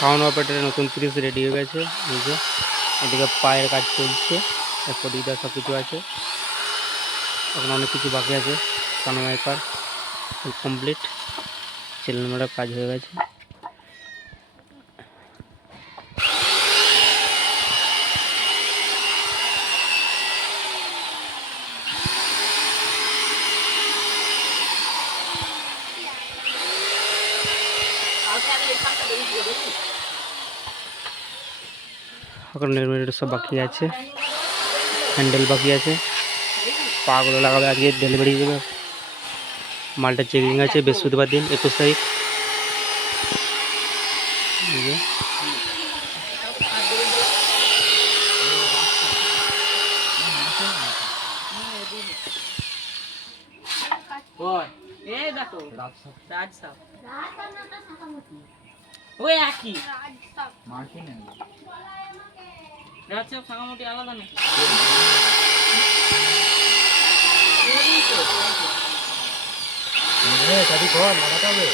Sound অপারেটারের নতুন piece ready হয়ে গেছে যে, এদিকে পায়ের কাজ চলছে, এরপর দিকটা সব কিছু আছে। এখন অনেক কিছু বাকি আছে সাউন্ড ওয়াইপার কমপ্লিট ছেলেমেয়েরা কাজ হয়ে গেছে। এখন নেটমেট সব বাকি আছে হ্যান্ডেল বাকি আছে পাগুলো লাগাবে আজকে ডেলিভারি দেবে মালটা চেকিং আছে বৃহস্পতিবার দিন একুশ তারিখ এই যে। এই দেখো রাজ সাহ ওই একই রাজ সাহ সাঙামুটি আলাদা নাকি? দাদি কর লাগাতে হবে।